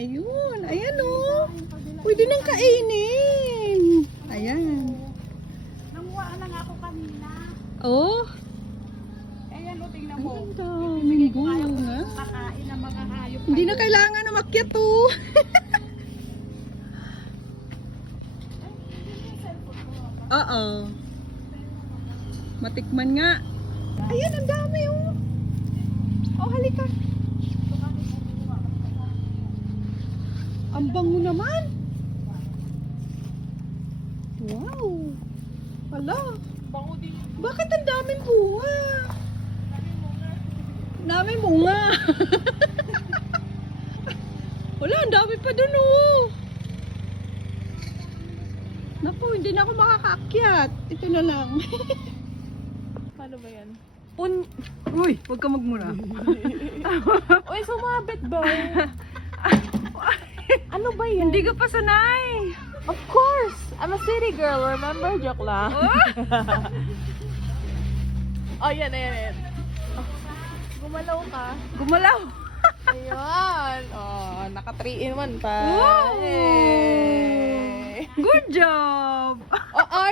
Ayun, ayan oh. Pwede nang kainin. Ayan. Nanguha na nga ako kanina. Oh, Ayan o, tingnan mo. ang daming bunga. Kakain ng mga hayop. Hindi na kailangan na makyat oh. Oo. Matikman nga. Ayan, ang dami oh. Oh, halika. Ang bango naman. Wow. Hala. Bango din. Bakit ang daming bunga? Daming bunga. Wala, ang dami pa dun oh. Naku, hindi na ako makakaakyat. Ito na lang. Paano ba yan? Uy, huwag ka magmura. Uy, sumabit ba? Ano ba yan? Hindi ka pa sanay. Of course! I'm a city girl, remember? Joke lang. Oh, yan, ayan. Oh, gumalaw ka. Gumalaw. Ayan. Oh, naka 3 in 1 pa. Wow! Yay! Good job.